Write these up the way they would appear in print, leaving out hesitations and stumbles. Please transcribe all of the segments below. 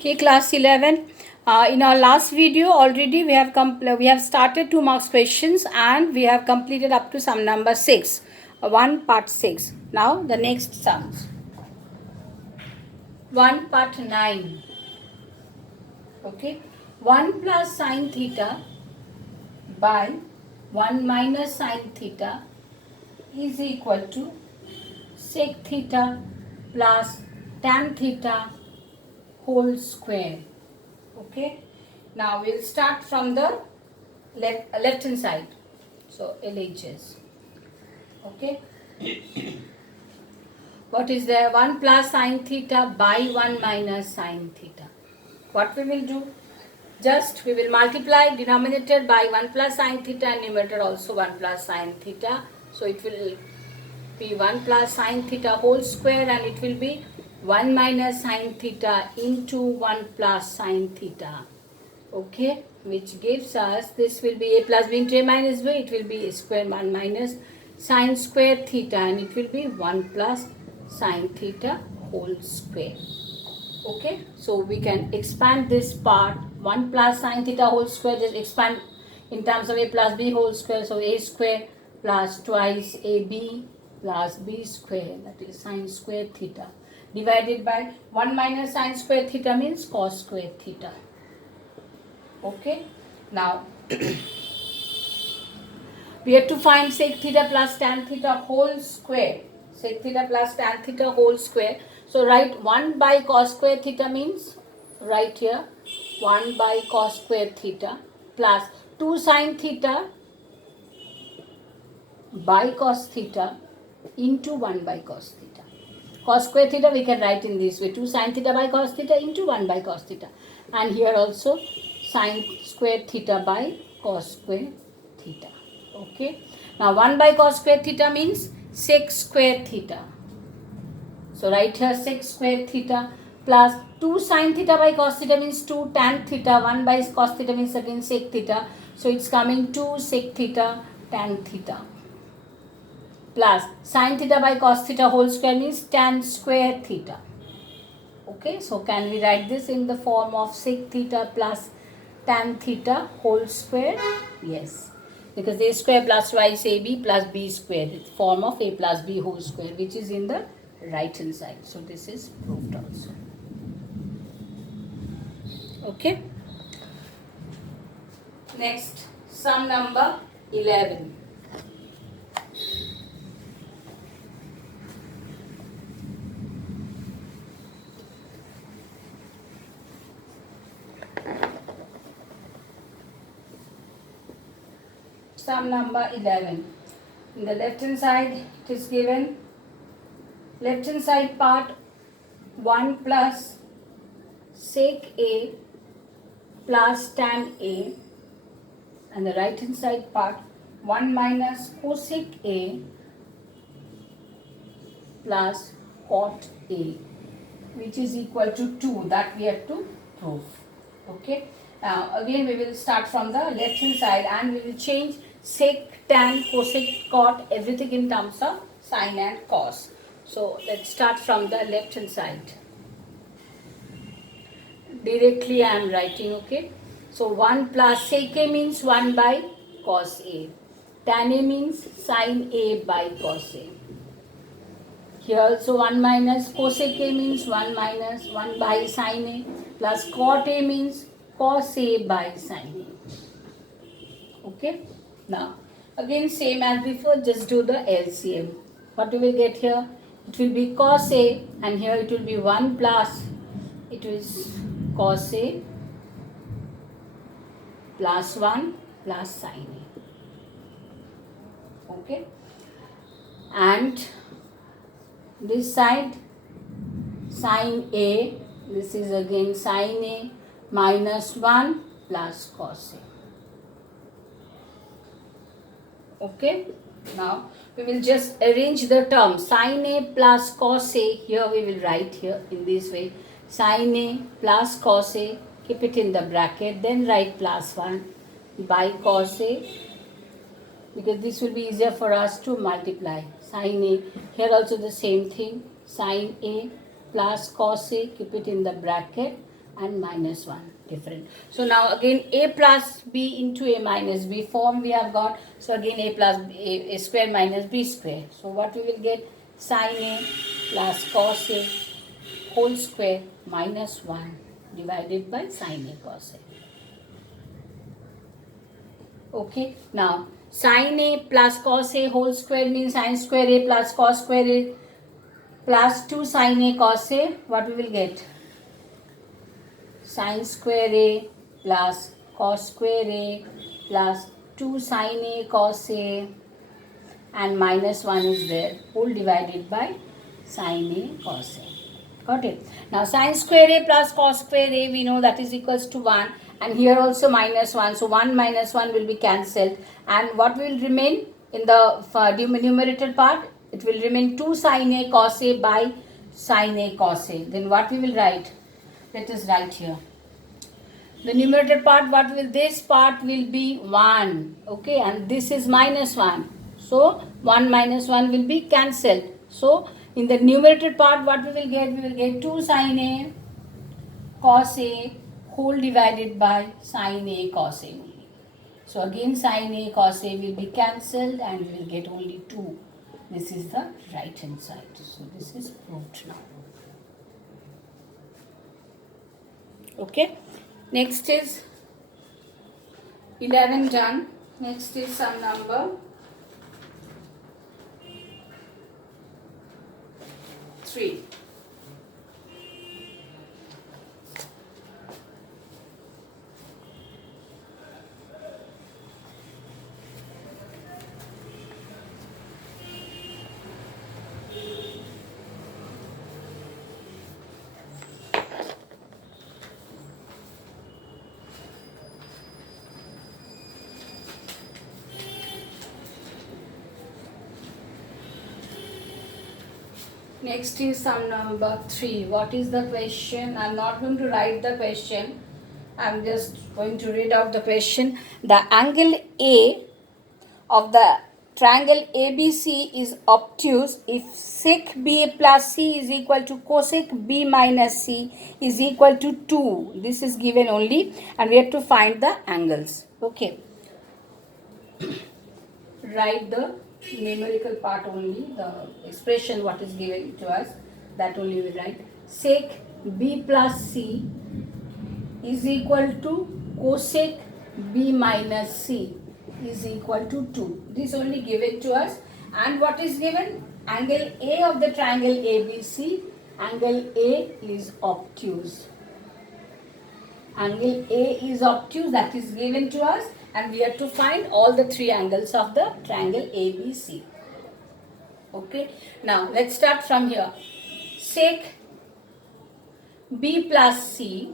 Okay, class 11. In our last video already we have started 2 marks questions and we have completed up to sum number 6. 1 part 6. Now the next sums. 1 part 9. Okay. 1 plus sine theta by 1 minus sine theta is equal to sec theta plus tan theta whole square. Okay, now we'll start from the left hand side, so LHS. Okay, what is there? 1 plus sine theta by 1 minus sine theta. What we will do? Just we will multiply denominator by 1 plus sine theta and numerator also 1 plus sine theta. So it will be 1 plus sine theta whole square and it will be 1 minus sine theta into 1 plus sine theta. Okay, which gives us, this will be a plus b into a minus b, it will be a square 1 minus sine square theta and it will be 1 plus sine theta whole square. Okay, so we can expand this part. 1 plus sine theta whole square, just expand in terms of a plus b whole square, so a square plus twice ab plus b square, that is sine square theta, divided by 1 minus sine square theta means cos square theta. Okay, now we have to find sec theta plus tan theta whole square. Sec theta plus tan theta whole square. So write 1 by cos square theta means, right here 1 by cos square theta plus 2 sin theta by cos theta into 1 by cos theta. Cos square theta we can write in this way, 2 sin theta by cos theta into 1 by cos theta, and here also sin square theta by cos square theta. Okay, now 1 by cos square theta means sec square theta. So right here sec square theta plus 2 sin theta by cos theta means 2 tan theta, 1 by cos theta means again sec theta. So it's coming 2 sec theta tan theta plus sin theta by cos theta whole square means tan square theta. Okay, so can we write this in the form of sec theta plus tan theta whole square? Yes, because a square plus twice ab plus b square, it's form of a plus b whole square, which is in the right hand side. So this is proved also. Okay, next sum number 11. Sum number 11. In the left hand side it is given, left hand side part 1 plus sec a plus tan a, and the right hand side part 1 minus cosec a plus cot a, which is equal to 2. That we have to prove. Okay, now again we will start from the left hand side and we will change sec, tan, cosec, cot, everything in terms of sine and cos. So let's start from the left hand side. Directly I am writing. Okay, so 1 plus sec a means 1 by cos a, tan a means sine a by cos a. Here also 1 minus cosec a means 1 minus 1 by sine a plus cot a means cos a by sine a. Okay, now again same as before, just do the LCM. What we will get here? It will be cos a and here it will be 1 plus, it is cos a plus 1 plus sine a. Okay, and this side sine a, this is again sine a minus 1 plus cos a. Okay, now we will just arrange the term sine a plus cos a. Here we will write here in this way, sine a plus cos a, keep it in the bracket, then write plus 1 by cos a, because this will be easier for us to multiply. Sine a, here also the same thing, sine a plus cos a, keep it in the bracket, and minus 1 different. So now again a plus b into a minus b form we have got. So again a plus a square minus b square. So what we will get? Sin a plus cos a whole square minus 1 divided by sin a cos a. Okay, now sin a plus cos a whole square means sin square a plus cos square a plus 2 sin a cos a. What we will get? Sin square a plus cos square a plus 2 sin a cos a and minus 1 is there, whole divided by sin a cos a. Got it? Now sin square a plus cos square a, we know that is equals to 1, and here also minus 1. So 1 minus 1 will be cancelled, and what will remain in the numerator part? It will remain 2 sin a cos a by sin a cos a. Then what we will write? Let us write here. The numerator part, what will this part will be 1. Okay, and this is minus 1. So 1 minus 1 will be cancelled. So in the numerator part, what we will get? We will get 2 sin a cos a whole divided by sin a cos a. So again sin a cos a will be cancelled and we will get only 2. This is the right hand side. So this is proved now. Okay. Next is 11 done. Next is sum number 3. Next is sum number 3. What is the question? I am not going to write the question. I am just going to read out the question. The angle A of the triangle ABC is obtuse if sec BA plus C is equal to cosec B minus C is equal to 2. This is given only, and we have to find the angles. Okay. Write the numerical part only, the expression what is given to us, that only we write. Sec B plus C is equal to cosec B minus C is equal to 2. This only given to us. And what is given? Angle A of the triangle ABC. Angle A is obtuse. Angle A is obtuse, that is given to us, and we have to find all the 3 angles of the triangle ABC. Okay, now let's start from here. Sec B plus C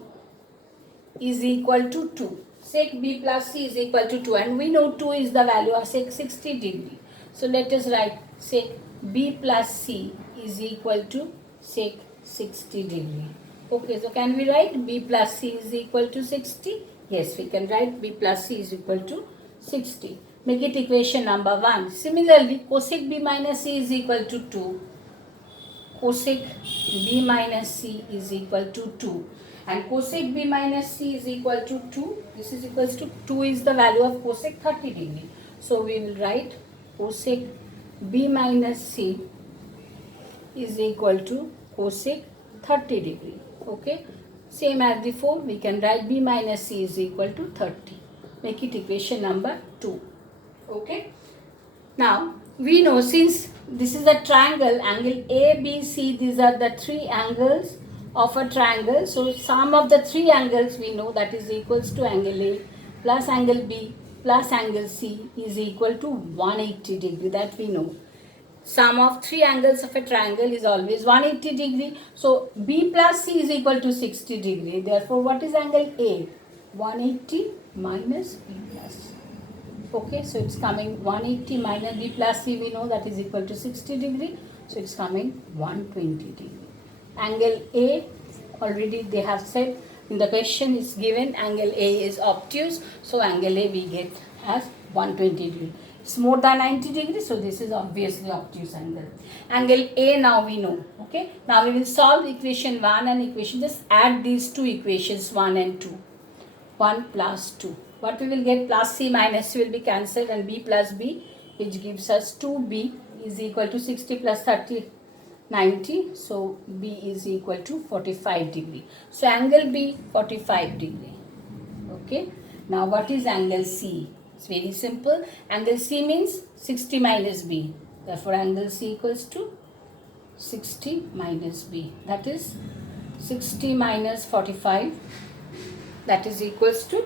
is equal to 2. Sec B plus C is equal to 2, and we know 2 is the value of sec 60 degree. So let us write sec B plus C is equal to sec 60 degree. Okay, so can we write B plus C is equal to 60? Yes, we can write B plus C is equal to 60. Make it equation number 1. Similarly, cosec B minus C is equal to 2. Cosec B minus C is equal to 2. And cosec B minus C is equal to 2. This is equals to 2 is the value of cosec 30 degree. So we will write cosec B minus C is equal to cosec 30 degree. Okay. Same as before, we can write B minus C is equal to 30. Make it equation number 2. Okay. Now, we know since this is a triangle, angle ABC, these are the 3 angles of a triangle. So, sum of the 3 angles we know, that is equals to angle A plus angle B plus angle C is equal to 180 degree, that we know. Sum of 3 angles of a triangle is always 180 degree. So, B plus C is equal to 60 degree. Therefore, what is angle A? 180 minus B plus C. Okay, so it's coming 180 minus B plus C, we know that is equal to 60 degree. So, it's coming 120 degree. Angle A, already they have said in the question is given angle A is obtuse. So, angle A we get as 120 degree. It's more than 90 degrees, so this is obviously obtuse angle. Angle A now we know. Okay. Now we will solve equation 1 and equation. Just add these two equations 1 and 2. 1 plus 2. What we will get? Plus C minus C will be cancelled and B plus B, which gives us 2B is equal to 60 plus 30, 90. So B is equal to 45 degree. So angle B 45 degree. Okay. Now what is angle C? It's very simple. Angle C means 60 minus B. Therefore angle C equals to 60 minus B. That is 60 minus 45. That is equals to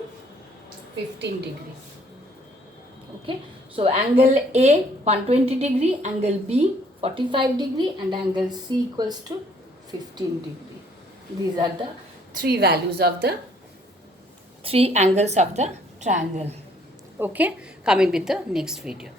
15 degree. Okay. So angle A 120 degree, angle B 45 degree, and angle C equals to 15 degree. These are the three values of the three angles of the triangle. Okay. Coming with the next video.